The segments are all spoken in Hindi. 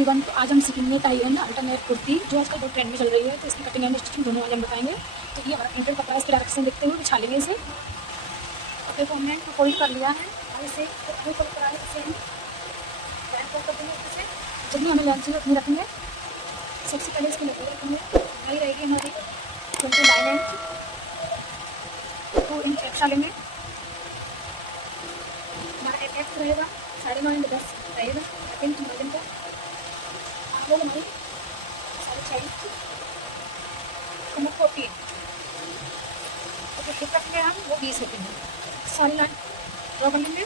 एवरीवन, तो आज हम सीखेंगे टाई एंड अल्टरनेट कुर्ती जो आजकल बहुत ट्रेंड में चल रही है। तो इसकी कटिंग एंड स्टिचिंग दोनों आज हम बताएंगे। तो ये हमारा प्रिंटेड कपड़ा, इसके डायरेक्शन देखते हुए बिछा लेंगे इसे। कपड़े को हमने फोल्ड कर लिया है और इसे फोल्ड कराए इसे हम बैंड फोल्ड कर देंगे। इसे जितनी हमें लेंथ चाहिए उतनी रखेंगे। सबसे पहले इसकी लंबाई रखेंगे, लंबाई रहेगी हमारी 29 इंच, 2 इंच एक्स्ट्रा लेंगे। हमारा एक्स रहेगा 9.5 इंच 10 रहेगा, इंच मार्जिन का लोग हमारी 6.5 इंच, कमर 14। तो जो हिप रखेंगे हम वो 20 रखेंगे। सारी लाइन ड्रॉ कर लेंगे।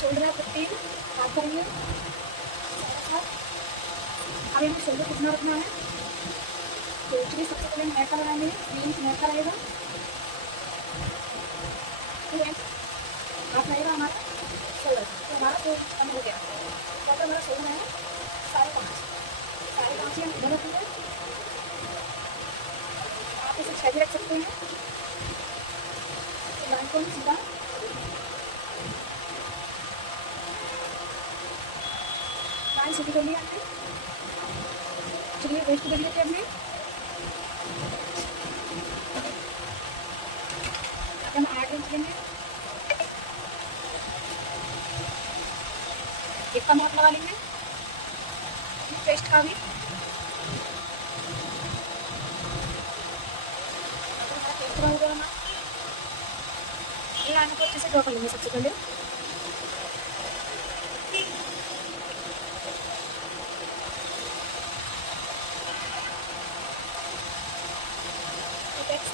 शोल्डर है 15, हाथ करेंगे 7.5। अभी हमें शोल्डर कितना रखना है तो चलिए सबसे पहले हम नेक का लगाएंगे। 3 इंच नेक का रहेगा, 2 इंच हाथ रहेगा हमारा शोल्डर। तो हमारा तो कम हो गया। टोटल हमारा शोल्डर है 5.5 ही हम इधर रखेंगे। आप इसे 6 भी रख सकते हैं। तो लाइन को हम सीधा लाइन सीधी कर लिया हमने। चलिए वेस्ट देख लेते हैं हमने। हम 8 इंच लेंगे, एक का माप लगा लेंगे, चेस्ट का भी। हमारा चेस्ट का हो गया हमारा। ये लाइन को अच्छे से ड्रॉ कर लेंगे सबसे पहले।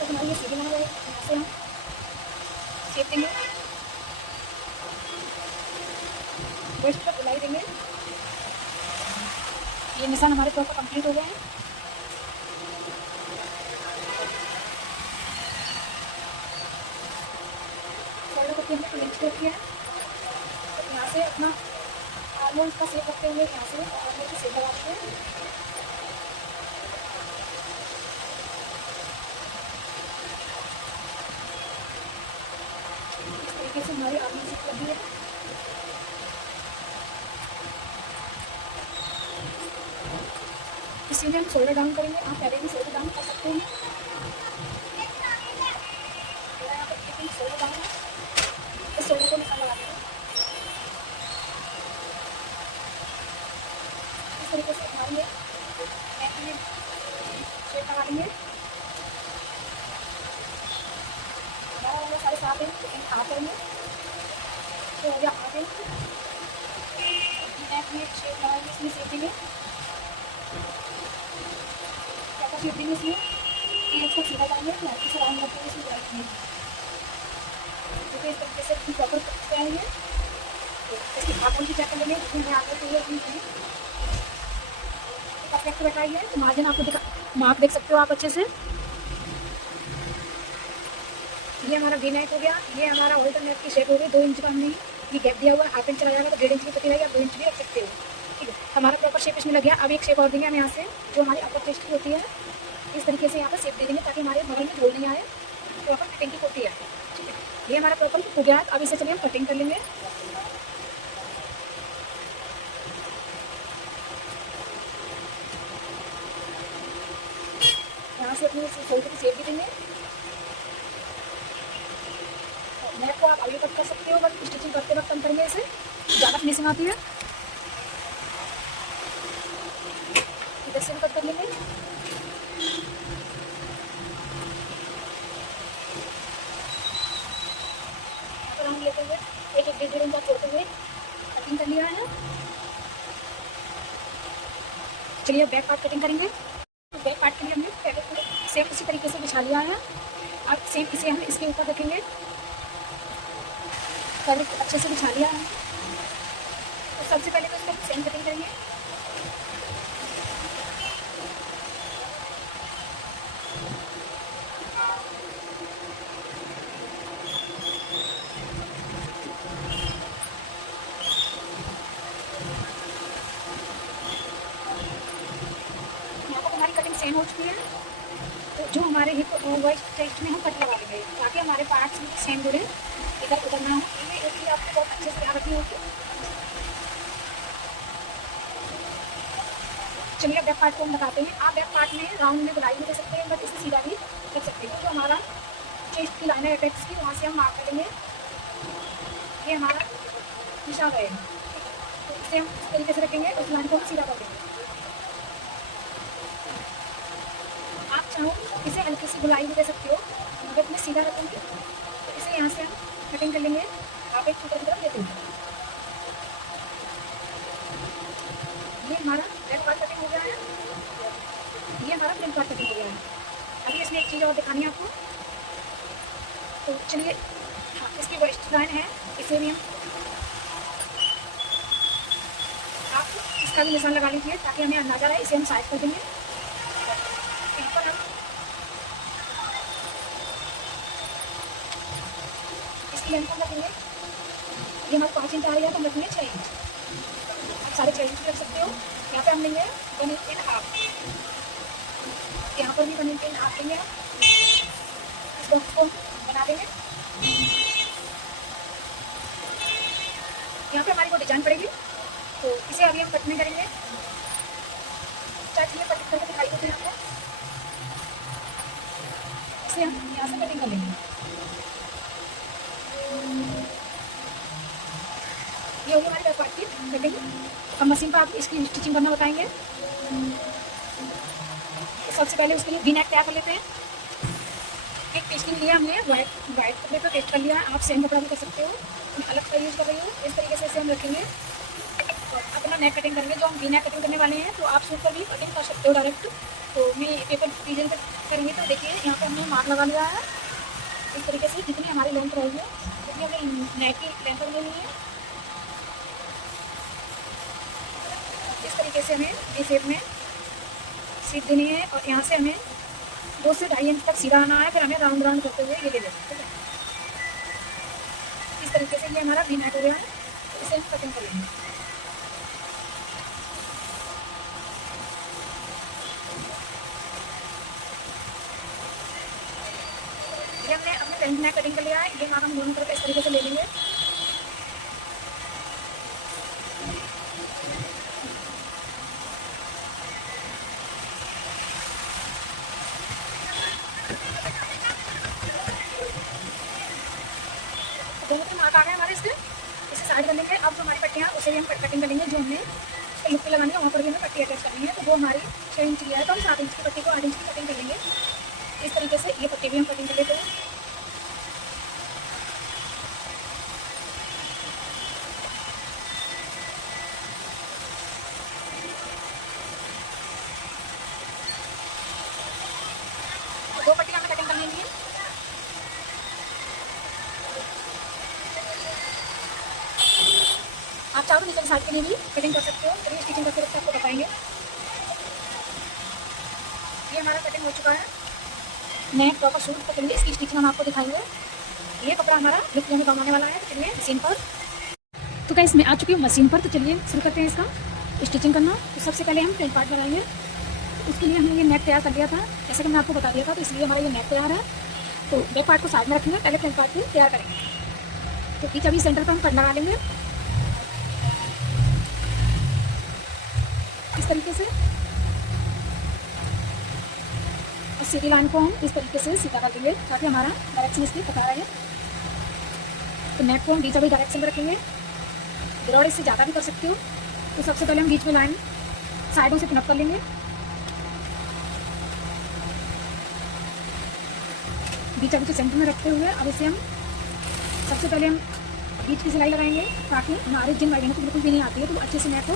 हमारी ये सीधी बना रहेगी, यहाँ से हम शेप देंगे, वेस्ट पर गुलाई देंगे। ये निशान हमारे प्रॉपर कंप्लीट हो गए हैं। शोल्डर को हमने 2 इंच रखी है। तो यहाँ से अपना आलमोस्ट का शेप रखते हुए यहाँ से आलमोस्ट का शेप लगाते हैं। से हमारी आलू सीख लगी है। इसीलिए हम शोल्डर डाउन करेंगे। आप पहले भी शोल्डर डाउन कर सकते हैं। यहाँ पर शोल्डर डाउन है, इस शोल्डर को निकाल लगाते हैं। इस तरीके से हमारी नेक में शेप लगा लेंगे। हमारा वाला 7.5 इंच हाथ करेंगे तो हो गया 8 इंच। नेक में शेप लगाएंगे, इसमें शेप देंगे। क्या शेप देंगे इसमें? एक को सीधा करेंगे, हल्की से राउंड करते हुए इसमें रखेंगे। क्योंकि इस तरीके से अपनी प्रॉपर कटते आएंगे। इसकी आंखों की चेक कर लेंगे जितनी हमें आगे चाहिए अपनी है। परफेक्ट बैठाइए। तो मार्जिन आपको दिखा, माप देख सकते हो आप अच्छे से। ये हमारा वी नेक हो गया। ये हमारा अल्टरनेट की शेप हो गई। 2 इंच का हमने ये गैप दिया हुआ है। हाफ इंच चला जाएगा तो 1.5 इंच की पट्टी रहेगी, आप 2 इंच भी रख सकते हो। ठीक है, हमारा प्रॉपर शेप इसमें लग गया। अब एक शेप और देंगे हम यहाँ से, जो हमारी अपर चेस्ट की होती है। इस तरीके से यहाँ पर शेप दे देंगे ताकि हमारे बगल में झोल नहीं आए, प्रॉपर फिटिंग की कुर्ती है। ठीक है, ये हमारा प्रॉपर हो गया। अब इसे चलिए हम कटिंग कर लेंगे। यहाँ से अपनी शोल्डर की शेप भी देंगे। नेक को आप आगे कट कर सकते हो, बट स्टिचिंग करते वक्त हम करेंगे इसे, ज़्यादा फिनिशिंग आती है। इधर से भी कट कर लेंगे। राउंड लेते हुए 1-1.5 इंच छोड़ते हुए कटिंग कर लिया है। चलिए अब बैक पार्ट कटिंग करेंगे। तो बैक पार्ट के लिए हमने पहले सेम इसी तरीके से बिछा लिया है। अब सेम इसे हम इसके ऊपर रखेंगे। फैब्रिक अच्छे से बिछा लिया है। तो सबसे पहले तो इसको सेम कटिंग करेंगे। सेम हो चुकी है। तो जो हमारे हिप वेस्ट चेस्ट में हम कट लगा लेंगे ताकि हमारे पार्ट्स में सेम जुड़े, इधर उधर ना हो। ये एक चीज़ आपको बहुत अच्छे से ध्यान रखनी होगी। चलिए बैक पार्ट को हम बताते हैं। आप बैक पार्ट में राउंड में गुलाई भी दे सकते हैं, बट इसे सीधा भी रख सकते हैं। जो हमारा चेस्ट की लाइन है अपेक्स की, वहाँ से हम मार्क करेंगे, ये हमारा निशान रहेगा। तो इसे हम इस तरीके से रखेंगे, उस लाइन को हम सीधा कर देंगे। आप चाहो इसे हल्की सी गुलाई भी दे सकते हो, अगर इसमें सीधा रखेंगे तो इसे यहाँ से हम कटिंग कर लेंगे। आप एक छोटा की तरफ लेते हैं। ये हमारा बैक पार्ट कटिंग हो गया है, ये हमारा फ्रंट पार्ट कटिंग हो गया है। अभी इसमें एक चीज़ और दिखानी है आपको। तो चलिए, हाँ, इसकी वेस्ट लाइन है, इसे भी हम आप इसका भी निशान लगा लीजिए ताकि हमें अंदाजा रहे। इसे हम साइड कर देंगे। यहाँ पर हम इसकी लेंथ हम रखेंगे, ये हमारे 5 इंच आ रही है तो हम रखेंगे 6 इंच। आप साढ़े 6 इंच रख सकते हो। यहाँ पे हम लेंगे 1 इंच एंड हाफ, यहाँ पर भी 1 इंच एंड हाफ लेंगे। इस बॉक्स को बना देंगे। यहाँ पे हमारी को डिजाइन पड़ेगी, तो इसे अभी हम कट नहीं करेंगे। चाहे कट करके दिखाई देते हैं आपको। इसे हम यहाँ से कटिंग कर लेंगे। ये होगी हमारी बैक पार्ट की कटिंग। हम मशीन पर आप इसकी स्टिचिंग करना बताएंगे। सबसे पहले उसके लिए वी नेक तैयार कर लेते हैं। एक पेस्टिंग लिया हमने, वाइट कपड़े पर पेस्ट कर लिया। आप सेम कपड़ा भी कर सकते हो, मैं अलग का यूज़ कर रही हूँ। इस तरीके से इसे हम रखेंगे और अपना नेक कटिंग करेंगे। जो हम वी नेक कटिंग करने वाले हैं, तो आप सूट पर भी कटिंग कर सकते हो डायरेक्ट। तो मैं पेपर डिजाइन पर करेंगे। तो देखिए यहाँ पर हमने मार्क लगा लिया है। इस तरीके से जितनी हमारी लेंथ रहेगी, जितनी हमें नेक की लेंथ लेनी है, इस तरीके से हमें वी शेप में सीध देनी है। और यहाँ से हमें 2 से 2.5 इंच तक सीधा आना है, फिर हमें राउंड राउंड करते हुए ये ले लेना है। ठीक है, इस तरीके से ये हमारा वी नेक हो गया है। इसे हम कटिंग कर लेंगे। ये हमने अपने फ्रंट नेक कटिंग कर लिया है। ये हमारा हम दोनों तरफ इस तरीके से ले लेंगे। दोनों तरफ मार्क आ गए हमारे। इसे साइड कर लेंगे। अब जो हमारी पट्टियाँ उसे भी हम कटिंग कर लेंगे। जो हमने उसके लुक पे लगानी है, वहाँ पर भी हमें पट्टी अटैच करनी है। तो वो हमारी 6 इंच लिया है, तो हम 7 इंच की पट्टी को 8 इंच की कटिंग कर लेंगे। इस तरीके से ये पट्टी भी हम कटिंग कर लेते हैं। तो 2 पट्टियाँ हमें कटिंग कर लेंगी। आप चाहो तो नीचे की साइड के लिए भी कटिंग कर सकते हो। चलिए स्टिचिंग करके रखते आपको बताएंगे। ये हमारा कटिंग हो चुका है। नए प्रॉपर सूट तो चलिए इसकी स्टिचिंग हम आपको दिखाएंगे। ये कपड़ा हमारा लुक में बनाने वाला है। तो चलिए मशीन पर, तो क्या इसमें आ चुकी हूँ मशीन पर। तो चलिए शुरू करते हैं इसका स्टिचिंग करना। तो सबसे पहले हम फ्रंट पार्ट लगाएंगे। उसके लिए हमने ये नेक तैयार कर लिया था, जैसे कि मैंने आपको बता दिया था। तो इसलिए हमारा ये नेक तैयार है। तो बैक पार्ट को साइड में रखेंगे, पहले फ्रंट पार्ट को तैयार करेंगे। तो बीच अभी सेंटर पर हम कट लगा लेंगे इस तरीके से। और सीधी लाइन को हम इस तरीके से सीधा कर देंगे ताकि हमारा डायरेक्शन इसकी पता रहे। तो नेक को हम बीच अभी डायरेक्शन में रखेंगे। ब्रॉड इससे ज़्यादा भी कर सकते हो। तो सबसे पहले हम बीच में लाइन साइडों से पिनअप कर लेंगे। बीच अभी सेंटर में रखते हुए अब इसे हम सबसे पहले हम बीच की सिलाई लगाएंगे ताकि हमारे जिन वाइडिंग को बिल्कुल भी नहीं आती है, तो अच्छे से नेक को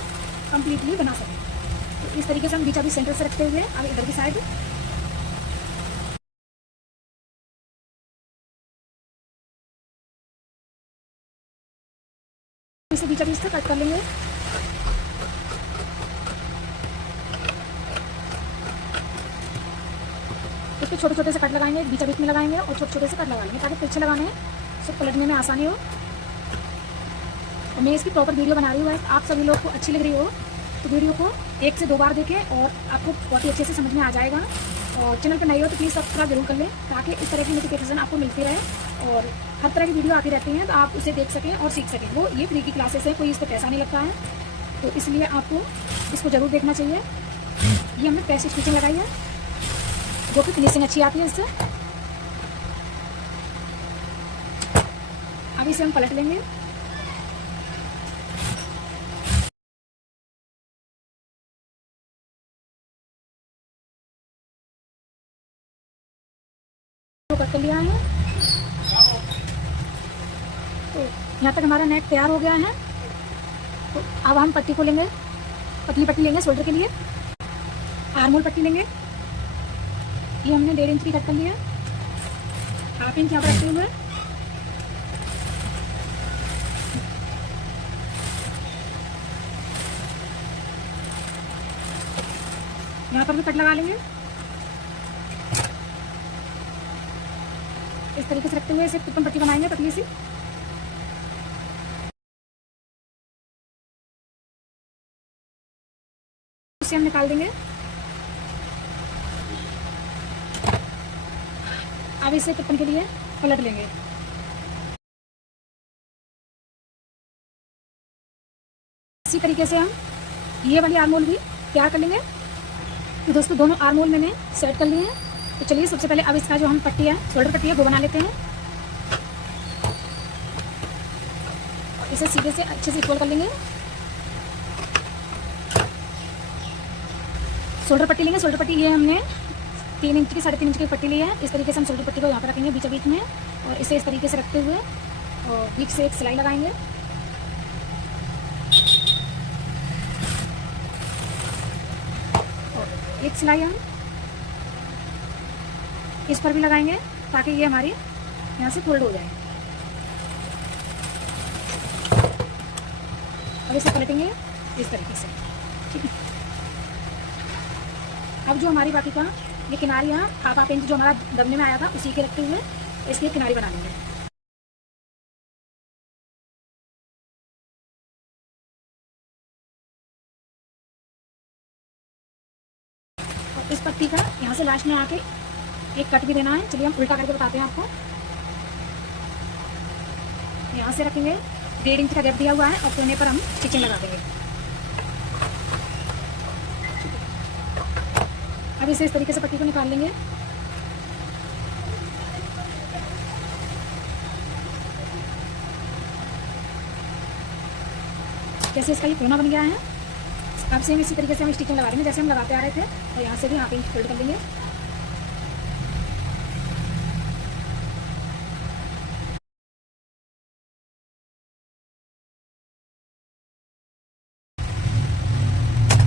कम्प्लीटली बना सकें। तो इस तरीके से हम बीच अभी सेंटर से रखते हुए अब इधर की साइड इसे बीच अभी इससे कट कर लेंगे। इस पर छोटे छोटे से कट लगाएंगे, बीच बीच में लगाएंगे और छोटे छोटे से कट लगाएंगे ताकि पीछे लगाने से पलटने में आसानी हो। और मैं इसकी प्रॉपर वीडियो बना रही हूँ। आप सभी लोग को अच्छी लग रही हो तो वीडियो को 1 से 2 बार देखें और आपको बहुत ही अच्छे से समझ में आ जाएगा। और चैनल पर नए हो तो प्लीज़ सब्सक्राइब जरूर कर लें, ताकि इस तरह की नोटिफिकेशन आपको मिलती रहे और हर तरह की वीडियो आती रहती हैं तो आप उसे देख सकें और सीख सकें। वो ये फ्री की क्लासेस है, कोई इस पर पैसा नहीं लगता है, तो इसलिए आपको इसको ज़रूर देखना चाहिए। ये हमने प्रेस स्टिचिंग लगाई है, जो कि फिनिशिंग अच्छी आती है इससे। अब इसे हम पलट लेंगे। तो कर लिया है, तो यहाँ तक हमारा नेट तैयार हो गया है। तो अब हम पट्टी को लेंगे, पतली पट्टी लेंगे शोल्डर के लिए। आर्मोल पट्टी लेंगे, ये हमने 1.5 इंच की कट कर लिया, 1/2 इंच यहाँ पर रखते हुए। यहाँ पर भी कट लगा लेंगे, इस तरीके से रखते हुए इसे टिप्पण पट्टी बनाएंगे पतली सी। इसे हम निकाल देंगे। अब इसे टिप्पण के लिए पलट लेंगे। इसी तरीके से हम ये वाली आर्मोल भी तैयार कर लेंगे। तो दोस्तों दोनों आर्मोल मैंने सेट कर लिए हैं। तो चलिए सबसे पहले अब इसका जो हम पट्टी है, शोल्डर पट्टी है, वो बना लेते हैं। और इसे सीधे से अच्छे से इक्वल कर लेंगे। शोल्डर पट्टी लेंगे, शोल्डर पट्टी ये हमने 3 इंच की 3.5 इंच की पट्टी ली है। इस तरीके से हम शोल्डर पट्टी को यहाँ पर रखेंगे बीच बीच में, और इसे इस तरीके से रखते हुए और बीच से एक सिलाई लगाएंगे। और एक सिलाई हम इस पर भी लगाएंगे, ताकि ये हमारी यहाँ से फोल्ड हो जाए। अब इसे पलटेंगे इस तरीके से, ठीक है। अब जो हमारी बाकी का ये किनारी यहाँ 1/2 इंच जो हमारा दबने में आया था, उसी के रखते हुए इसकी किनारी बना लेंगे। और इस पट्टी का यहाँ से लास्ट में आके एक कट भी देना है। चलिए हम उल्टा करके बताते हैं आपको। यहाँ से रखेंगे, 1.5 इंच का गैप दिया हुआ है, और कोने पर हम स्टिचिंग लगा देंगे। अब इसे इस तरीके से पट्टी को निकाल लेंगे। जैसे इसका ये कोना बन गया है, अब से हम इसी तरीके से हम स्टिचिंग लगा देंगे जैसे हम लगाते आ रहे थे। और यहाँ से भी 1/2 इंच फोल्ड कर लेंगे।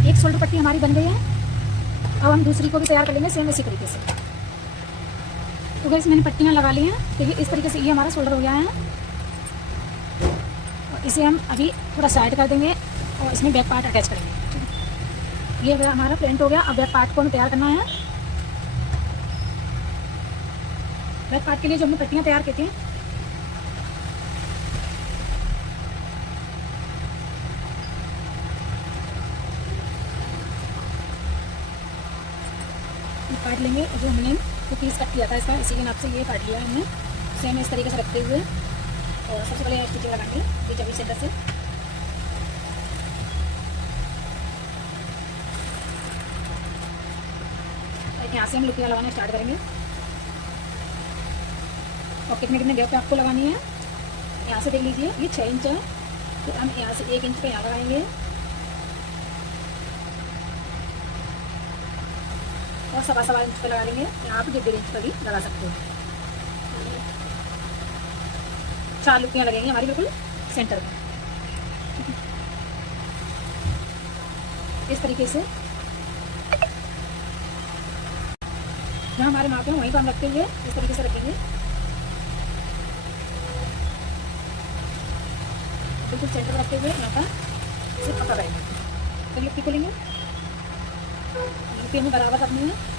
एक शोल्डर पट्टी हमारी बन गई है। अब हम दूसरी को भी तैयार कर लेंगे सेम इसी तरीके से। तो गाइस मैंने पट्टियाँ लगा ली हैं। तो ये इस तरीके से ये हमारा शोल्डर हो गया है। और इसे हम अभी थोड़ा साइड कर देंगे और इसमें बैक पार्ट अटैच करेंगे। ये हमारा फ्रंट हो गया। अब बैक पार्ट को हमें तैयार करना है। बैक पार्ट के लिए जो हमने पट्टियाँ तैयार की थी, काट लेंगे। जो हमने तो पीस कट किया था इसका, इसी के नाप से ये काट लिया है हमने। सेम इस तरीके से रखते हुए और सबसे पहले स्टिचिंग लगाएंगे बीच अभी सेंटर से। यहाँ से हम लुकियाँ लगाना स्टार्ट करेंगे। और कितने कितने गैप पे आपको लगानी है यहाँ से देख लीजिए। ये 6 इंच है, तो हम यहाँ से 1 इंच पे यहाँ लगाएंगे और 1.25 इंच पे लगा लेंगे। यहाँ पे 1.5 इंच पर भी लगा सकते हो। 4 लुकियाँ लगेंगी हमारी बिल्कुल सेंटर में, इस तरीके से। जहाँ हमारे माप है वहीं पर हम रखते हुए इस तरीके से रखेंगे, बिल्कुल सेंटर पर रखते हुए यहाँ पर इसे पकड़ रहेंगे। तो लुक्की को लेंगे, लुक्की हमें बराबर रखनी है।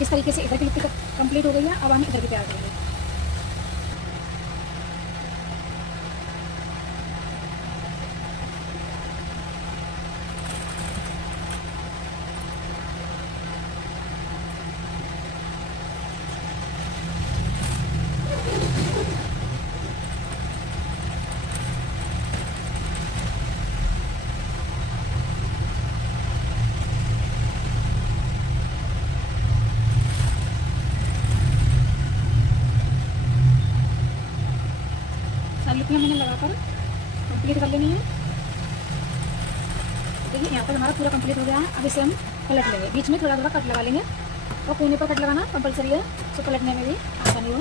इस तरीके से इधर की लिपि कंप्लीट हो गई है। अब हम इधर की तैयार करेंगे। सारी लिपियाँ मैंने लगाकर कंप्लीट कर लेनी है। देखिए यहाँ पर हमारा पूरा कंप्लीट हो गया है। अब इसे हम पलट लेंगे, बीच में थोड़ा थोड़ा कट लगा लेंगे और कोने पर कट लगाना कंपलसरी है, तो पलटने में भी आसानी हो।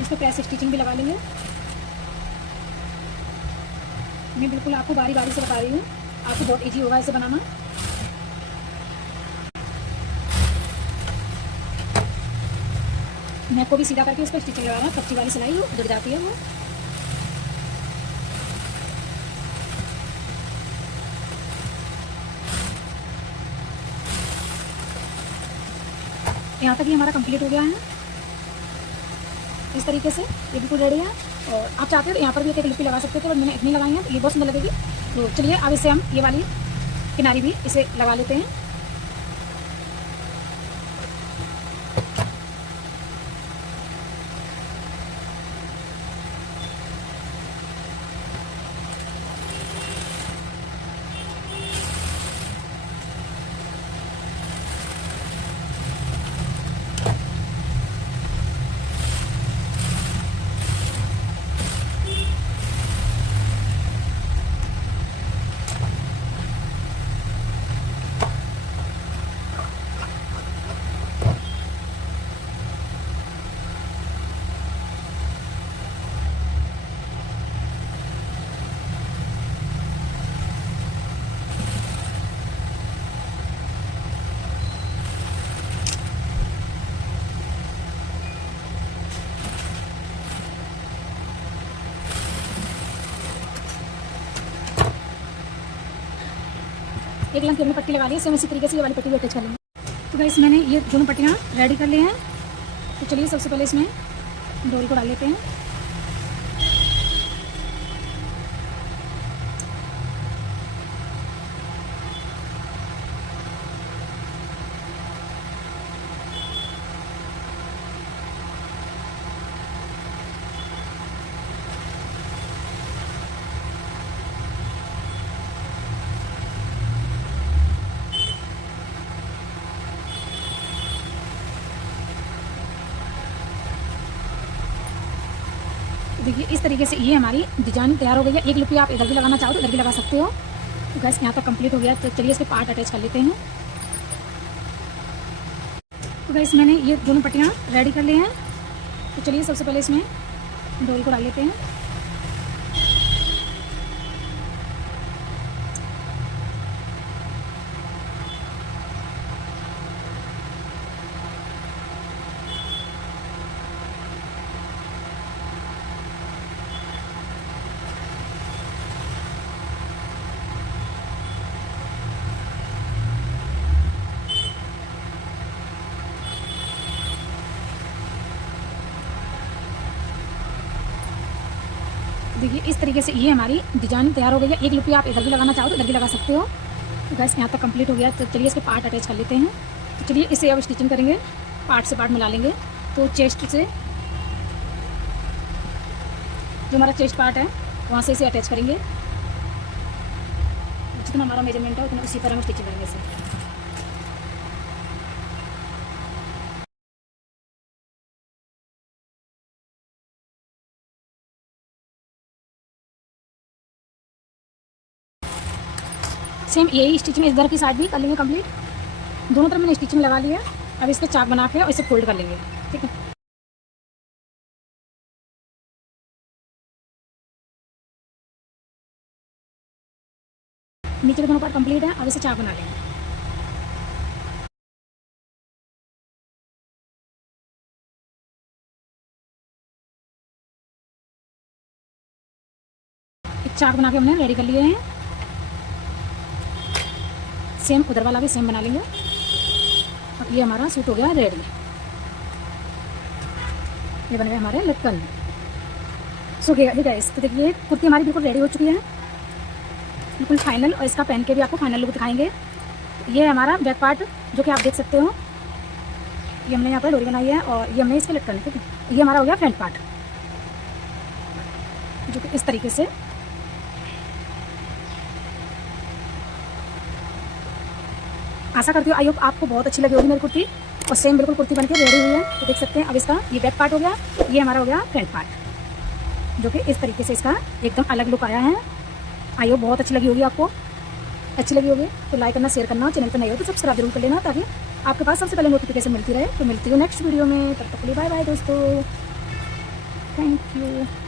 इस पर प्रेस स्टिचिंग भी लगा लेंगे। मैं बिल्कुल आपको बारी बारी से बता रही हूँ, आपको बहुत इजी होगा इसे बनाना। नेक को भी सीधा करके इस पर स्टिचिंग लगाना, कच्ची वाली सिलाई जुड़ जाती है वो। यहाँ तक ही हमारा कंप्लीट हो गया है। इस तरीके से ये बिल्कुल रेडी है। और आप चाहते हो तो यहाँ पर भी एक लिपि लगा सकते थे, बट मैंने इतनी लगाई है तो ये बहुत सुंदर लगेगी। तो चलिए अब इसे हम ये वाली किनारी भी इसे लगा लेते हैं। एक लाइन की हमने पट्टी लगा ली है, सेम इसी तरीके से ये वाली पट्टी भी अटैच कर लेंगे। तो गाइस मैंने ये दोनों पट्टियाँ रेडी कर ली हैं। तो चलिए सबसे पहले इसमें डोरी को डाल लेते हैं। देखिए इस तरीके से ये हमारी डिजाइन तैयार हो गई है। एक लिपि आप इधर भी लगाना चाहो तो इधर भी लगा सकते हो। तो गैस यहाँ तक कंप्लीट हो गया। तो चलिए इसके पार्ट अटैच कर लेते हैं। तो गैस मैंने ये दोनों पट्टियाँ रेडी कर ली हैं। तो चलिए सबसे पहले इसमें डोरी को डाल लेते हैं। देखिए इस तरीके से ये हमारी डिजाइन तैयार हो गई है। एक लिपि आप इधर भी लगाना चाहो तो इधर भी लगा सकते हो। तो गैस यहाँ तक कंप्लीट हो गया। तो चलिए इसके पार्ट अटैच कर लेते हैं। तो चलिए इसे अब स्टिचिंग करेंगे, पार्ट से पार्ट मिला लेंगे। तो चेस्ट से जो हमारा चेस्ट पार्ट है वहाँ से इसे अटैच करेंगे। जितना हमारा मेजरमेंट है उतना उसी पर हम स्टिचिंग करेंगे इसे। सेम यही स्टिचिंग इधर की साइड भी कर लेंगे कंप्लीट। दोनों तरफ मैंने स्टिचिंग लगा ली है। अब इसके चाक बना के और इसे फोल्ड कर लेंगे। ठीक है, नीचे के दोनों पार्ट कंप्लीट है। अब इसे चाक बना लेंगे। एक चाक बना के हमने रेडी कर लिए हैं। सेम उधर वाला भी सेम बना लेंगे। और ये हमारा सूट हो गया रेडी, ये बन गए हमारे लटकन। सो गाइस, तो देखिए कुर्ती हमारी बिल्कुल रेडी हो चुकी है, बिल्कुल फाइनल। और इसका पहन के भी आपको फाइनल लुक दिखाएंगे। ये है हमारा बैक पार्ट जो कि आप देख सकते हो, ये हमने यहाँ पर डोरी बनाई है और ये हमने इसके लटकन, ठीक है। ये हमारा हो गया फ्रंट पार्ट जो कि इस तरीके से। आशा करती हूँ आई होप आपको बहुत अच्छी लगी होगी मेरी कुर्ती। और सेम बिल्कुल कुर्ती बनके रेडी हुई है, तो देख सकते हैं। अब इसका ये बैक पार्ट हो गया, ये हमारा हो गया फ्रंट पार्ट जो कि इस तरीके से इसका एकदम अलग लुक आया है। आई होप बहुत अच्छी लगी होगी आपको। अच्छी लगी होगी तो लाइक करना, शेयर करना, चैनल पर नहीं हो तो सब्सक्राइब जरूर कर लेना, ताकि आपके पास सबसे पहले नोटिफिकेशन मिलती रहे। तो मिलती हूँ नेक्स्ट वीडियो में, तब तक के लिए बाय बाय दोस्तों, थैंक यू।